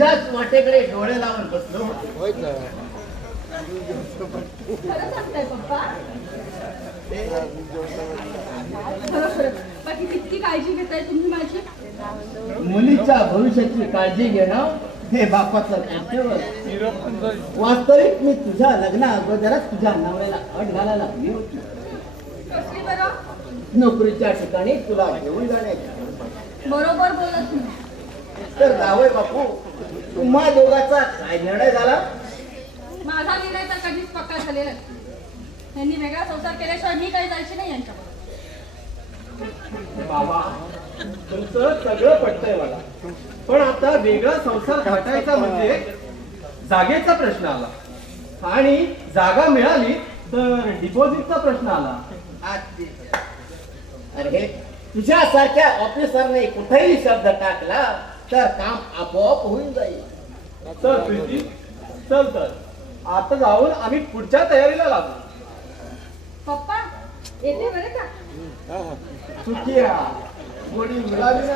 तुझ्याच वाटेकडे डोळे लावून बसलो. खरं सांगताय पप्पा? खरं बाकी किती काळजी घेताय तुम्ही माझी? मुलीच्या भविष्याची काळजी घेणं हे बापाचं कर्तव्य. वास्तविक मी तुझ्या लग्ना अगोदरच तुझ्या नवऱ्याला अट घालायला हवी होती. कसली बरं? नोकरीच्या ठिकाणी तुला घेऊन जाण्याची. बरोबर बोलत तुम्ही. तर जावई बापू, तुम्हा दोघाचा काय निर्णय झाला? माझा निर्णय तर कधीच पक्का झालेला नाही. त्यांनी वेगळा संसार केल्याशिवाय मी काही जायची नाही यांच्याबरोबर. बाबा, तुमचं सगळं पटतंय मला, पण आता वेगळा संसार घाटायचा म्हणजे जागेचा प्रश्न आला आणि जागा मिळाली तर डिपॉझिटचा प्रश्न आला. अरे तुझ्यासारख्या ऑफिसरने कुठेही शब्द टाकला तर काम आपोआप होऊन जाईल. चल प्रीती, चल तर आता जाऊन आम्ही पुढच्या तयारीला लागू. पप्पा येते बरं का? सुखिया गोडी गुलाबी ना.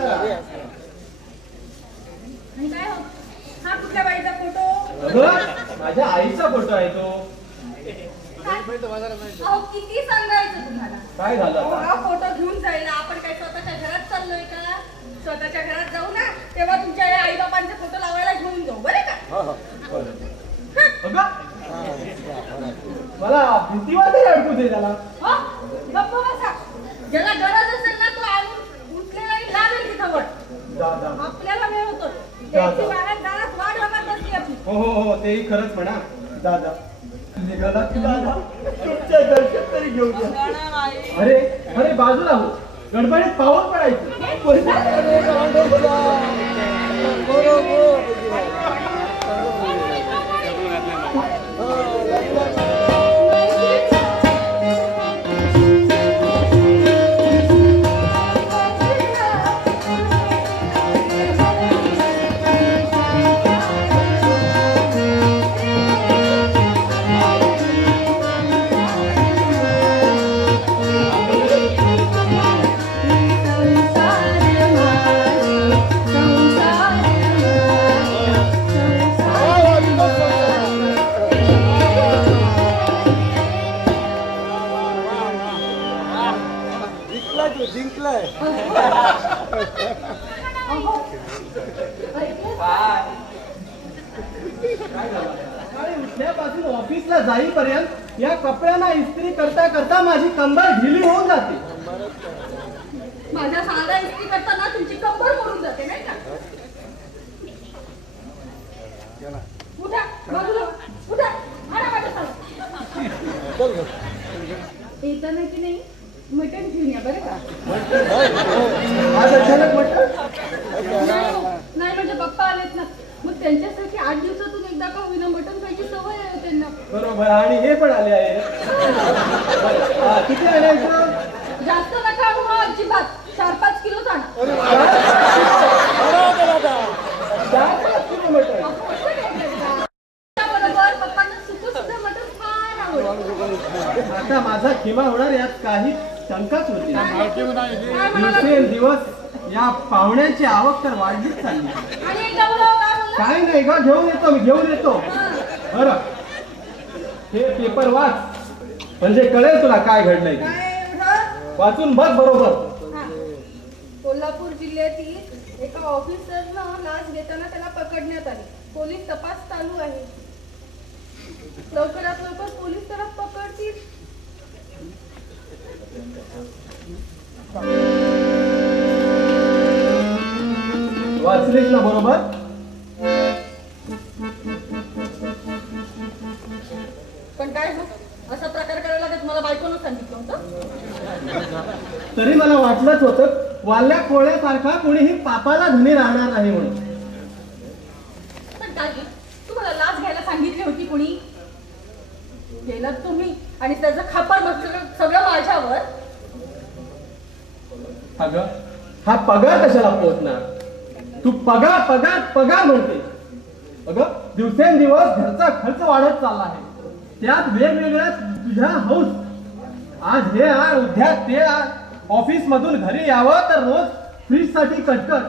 आणि काय हो, हा कुठल्या बाईचा फोटो? अगं, माझ्या आईचा फोटो आहे तो. अहो किती सांगायचं तुम्हाला? काय झालं अहो, आता? हा फोटो घेऊन जायला आपण काय स्वतःच्या घरात चाललोय का? स्वतःच्या घरात जाऊ ना, तेव्हा तुमच्या आई बाबांचे फोटो लावायला घेऊन जाऊ बरं का? अगं, मला भीती वाटते अडकू दे त्याला. हो, गप्प बसा. ज्याला गरज असेल ना तो आणून उठलेला आणि लावेल तिथं वर. जा जा. आपल्याला वेळ होतो. त्याची बाहेर दारात वाट बघत बसली आपली. हो हो हो, तेही खरंच म्हणा. जा जा. निघाला तुला तुमच्या दर्शन तरी घेऊन जा. अरे अरे, बाजूला हो, गडबडीत पाऊल पडायचं. जिंकलाय. सकाळी उठल्यापासून ऑफिसला जाईपर्यंत या कपड्यांना इस्त्री करता करता माझी कंबर ढिली होऊन जाते. माझ्या साधा इस्त्री करताना तुमची कंबर मोडून जाते नाही का? उठा बाजूला उठा. आणा माझ्या साला. येताना की नाही मटण घेऊन या बरं का? आज अचानक म्हटलं, नाही म्हणजे पप्पा आलेत ना, मग त्यांच्यासाठी 8 दिवसातून एकदा का होईना मटण खायची सवय आहे त्यांना. बरोबर, आणि हे पण आले आहे. किती आणायचं? जास्त नका आणू हा अजिबात. 4-5 किलोच आणा. 4-5 किलो मटण. बरोबर पप्पांना सुकं सुद्धा मटण फार आवडतं. आता माझा खिमा होणार यात काही शंकाच होती. काय म्हणाला? दिवसेंदिवस या पाहुण्यांची आवक तर वाढलीच चालली. आणि एकदा बोलावं काय म्हणलं? काय नाही ग, घेऊन येतो मी, घेऊन येतो. हा. बरं, हे पेपर वाच म्हणजे कळेल तुला काय घडलंय. काय एवढं? वाचून बघ बरोबर. हा. कोल्हापूर जिल्ह्यातील एका ऑफिसरनं लाच घेताना त्याला पकडण्यात आले. पोलीस तपास चालू आहे. लवकरात लवकर पोलीस त्याला पकडतील. वाचलीस ना बरोबर? पण काय हो, असा प्रकार करायला लागत मला बायकोनं सांगितलं होतं. तरी मला वाटलंच होतं वाल्या कोळ्यासारखा कोणीही पापाला धनी राहणार नाही म्हणून. पण काय तुम्हाला लाच घ्यायला सांगितली होती कोणी? गेलात तुम्ही आणि त्याचं खापर बसलं सगळं माझ्यावर. अगं, हा पगार कशाला पोहोचणार? तू पगार पगार पगार म्हणते. अगं, दिवसेंदिवस घरचा खर्च वाढत चालला आहे. त्यात वेगवेगळ्या तुझ्या हौस. आज हे आण, उद्या ते आण. ऑफिस मधून घरी यावं तर रोज फ्रीज साठी कटकट.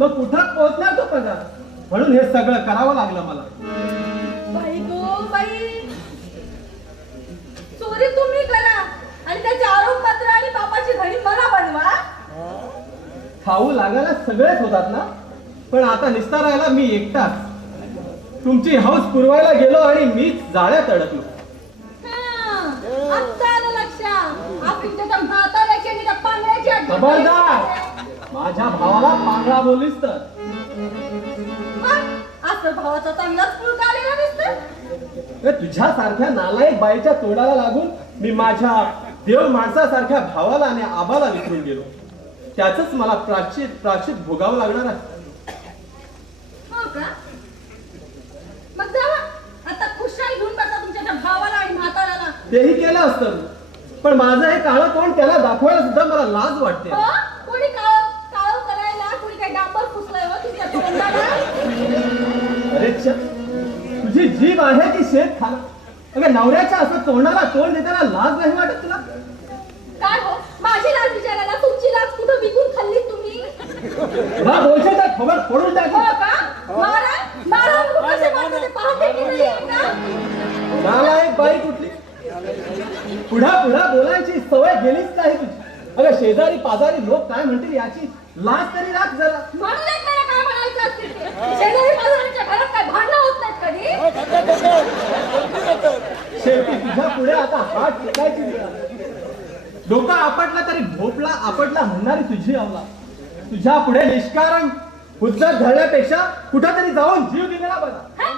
मग कुठं पोहोचणार तो पगार? म्हणून हे सगळं करावं लागलं मला. बाई गो बाई, चोरी तुम्ही करा आणि त्याचे आरोप पत्र आणि बापाची घडी मला बनवा. खाऊ लागायला सगळेच होतात ना, पण आता निस्तारायला मी एकटाच. तुमची हौस पुरवायला गेलो आणि मीच जाळ्यात अडकलो. आता आलं लक्षात. आपण त्याच्या म्हाताऱ्याची आणि त्या पांगळ्याची आठवण. खबरदार, माझ्या भावाला पांगळा बोललीस तर. असं भावाचा चांगलाच पुळका आलेला दिसतोय. तुझ्यासारख्या नालायक बाईच्या तोंडाला लागून मी माझ्या देव माणसासारख्या भावाला आणि आबाला विसरून गेलो. त्याच मला प्राश्चित भोगावं लागणार आहे. हो का? मग जावा आता खुशाल घेऊन बसा तुमच्या त्या भावाला आणि म्हाताऱ्याला. तेही केलं असतं, पण माझं हे काळं तोंड त्याला दाखवायला सुद्धा मला लाज वाटते. हो? कोणी काळं करायला कोणी काय डांबर पुसलंय हो तुमच्या तोंडाला? अरे च्या, तुझी जीभ आहे की शेत खाना. अगं नवऱ्याच्या असं तोंडाला तोंड देताना लाज नाही वाटत तुला? काय हो, माझी लाज विचारायला तुमची लाज कुठं विकून खाल्ली तुम्ही? तुला बोलशील तर खबर पडून टाक. हो का? मारा मारा म्हणून कसे मारते ते पाहते की नाही का? नालायक बाई कुठली, पुढा बोलायची सवय गेलीच नाही तुझी. अगं शेजारी पाजारी लोक काय म्हणतील याची लाज तरी राख जरा. म्हणून एकमेकाला काय म्हणायचं असते ते. शेजारी पाजारांच्या घरात काय भांडणं होत नाहीत कधी? शेवटी तुझ्या पुढे आता हात टेकायची वेळ आली. डोका आपटला तरी भोपला आपटला म्हणणारी तुझी अवला. तुझ्या पुढे निष्कारण हुज्जत धरण्यापेक्षा कुठेतरी जाऊन जीव दिलेला बरा. हा?